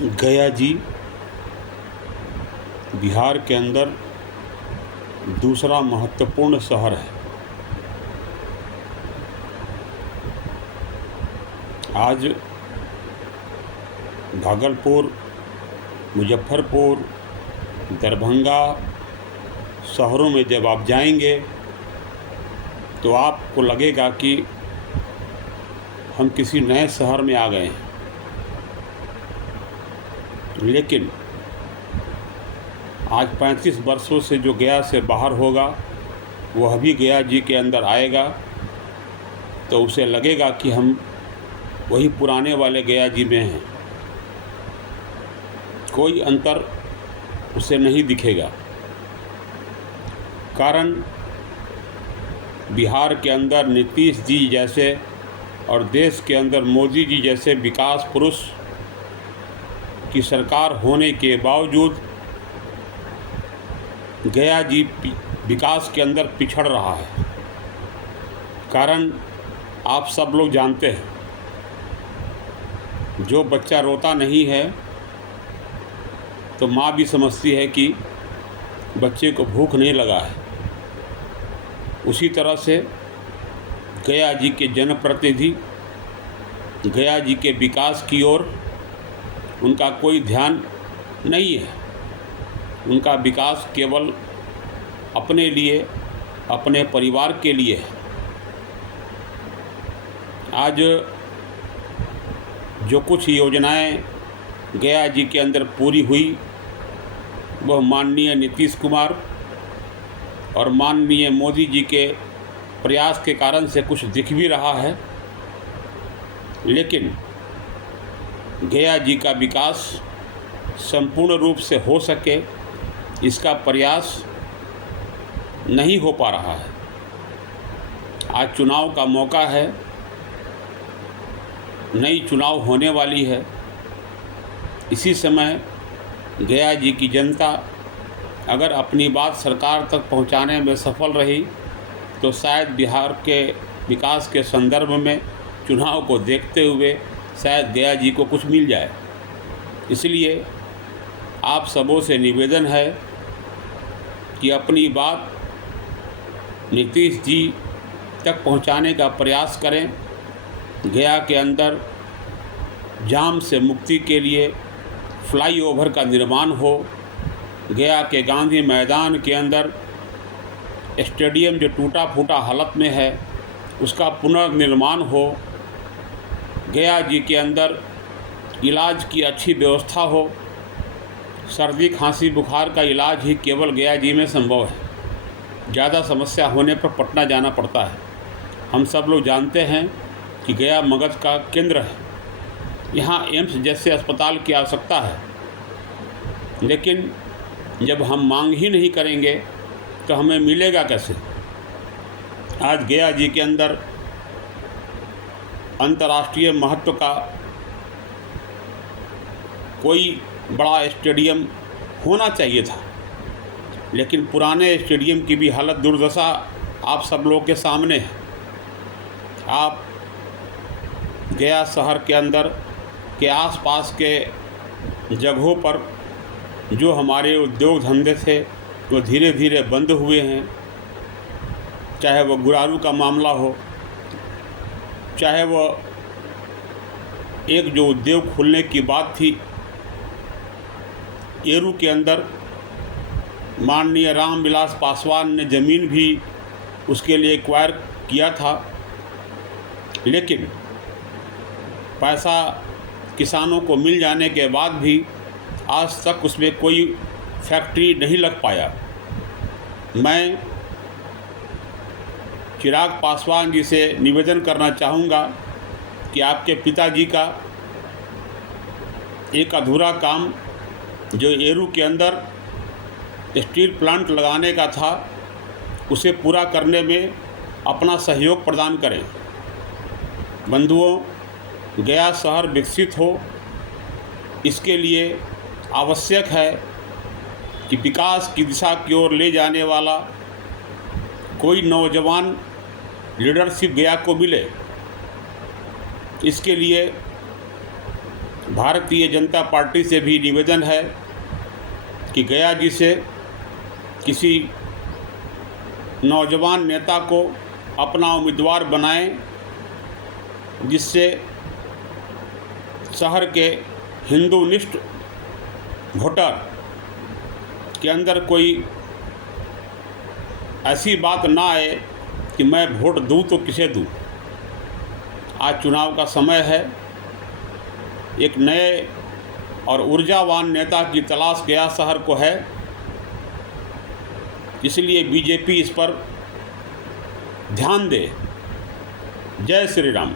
गया जी बिहार के अंदर दूसरा महत्वपूर्ण शहर है। आज भागलपुर, मुजफ्फरपुर, दरभंगा शहरों में जब आप जाएंगे तो आपको लगेगा कि हम किसी नए शहर में आ गए हैं। लेकिन आज 35 वर्षों से जो गया से बाहर होगा वह भी गया जी के अंदर आएगा तो उसे लगेगा कि हम वही पुराने वाले गया जी में हैं। कोई अंतर उसे नहीं दिखेगा। कारण बिहार के अंदर नीतीश जी जैसे और देश के अंदर मोदी जी जैसे विकास पुरुष की सरकार होने के बावजूद गया जी विकास के अंदर पिछड़ रहा है। कारण आप सब लोग जानते हैं, जो बच्चा रोता नहीं है तो माँ भी समझती है कि बच्चे को भूख नहीं लगा है। उसी तरह से गया जी के जनप्रतिनिधि गया जी के विकास की ओर उनका कोई ध्यान नहीं है। उनका विकास केवल अपने लिए, अपने परिवार के लिए है। आज जो कुछ योजनाएं गया जी के अंदर पूरी हुई वह माननीय नीतीश कुमार और माननीय मोदी जी के प्रयास के कारण से कुछ दिख भी रहा है। लेकिन गया जी का विकास संपूर्ण रूप से हो सके इसका प्रयास नहीं हो पा रहा है। आज चुनाव का मौका है, नई चुनाव होने वाली है। इसी समय गया जी की जनता अगर अपनी बात सरकार तक पहुंचाने में सफल रही तो शायद बिहार के विकास के संदर्भ में चुनाव को देखते हुए शायद गया जी को कुछ मिल जाए। इसलिए आप सबों से निवेदन है कि अपनी बात नीतीश जी तक पहुंचाने का प्रयास करें। गया के अंदर जाम से मुक्ति के लिए फ्लाईओवर का निर्माण हो। गया के गांधी मैदान के अंदर स्टेडियम जो टूटा फूटा हालत में है उसका पुनर्निर्माण हो। गया जी के अंदर इलाज की अच्छी व्यवस्था हो। सर्दी खांसी बुखार का इलाज ही केवल गया जी में संभव है। ज़्यादा समस्या होने पर पटना जाना पड़ता है। हम सब लोग जानते हैं कि गया मगध का केंद्र है। यहाँ एम्स जैसे अस्पताल की आवश्यकता है। लेकिन जब हम मांग ही नहीं करेंगे तो हमें मिलेगा कैसे। आज गया जी के अंदर अंतर्राष्ट्रीय महत्व का कोई बड़ा स्टेडियम होना चाहिए था, लेकिन पुराने स्टेडियम की भी हालत दुर्दशा आप सब लोगों के सामने है। आप गया शहर के अंदर के आसपास के जगहों पर जो हमारे उद्योग धंधे थे वो धीरे धीरे बंद हुए हैं। चाहे वो गुरारू का मामला हो, चाहे वो एक जो उद्योग खुलने की बात थी एरू के अंदर, माननीय रामविलास पासवान ने ज़मीन भी उसके लिए एक्वायर किया था, लेकिन पैसा किसानों को मिल जाने के बाद भी आज तक उसमें कोई फैक्ट्री नहीं लग पाया। मैं चिराग पासवान जी से निवेदन करना चाहूँगा कि आपके पिताजी का एक अधूरा काम जो एरू के अंदर स्टील प्लांट लगाने का था उसे पूरा करने में अपना सहयोग प्रदान करें। बंधुओं, गया शहर विकसित हो इसके लिए आवश्यक है कि विकास की दिशा की ओर ले जाने वाला कोई नौजवान लीडरशिप गया को मिले। इसके लिए भारतीय जनता पार्टी से भी निवेदन है कि गया जी से किसी नौजवान नेता को अपना उम्मीदवार बनाएं, जिससे शहर के हिंदूनिष्ठ वोटर के अंदर कोई ऐसी बात ना आए कि मैं वोट दूं तो किसे दूं। आज चुनाव का समय है, एक नए और ऊर्जावान नेता की तलाश गया शहर को है, इसलिए बीजेपी इस पर ध्यान दे। जय श्री राम।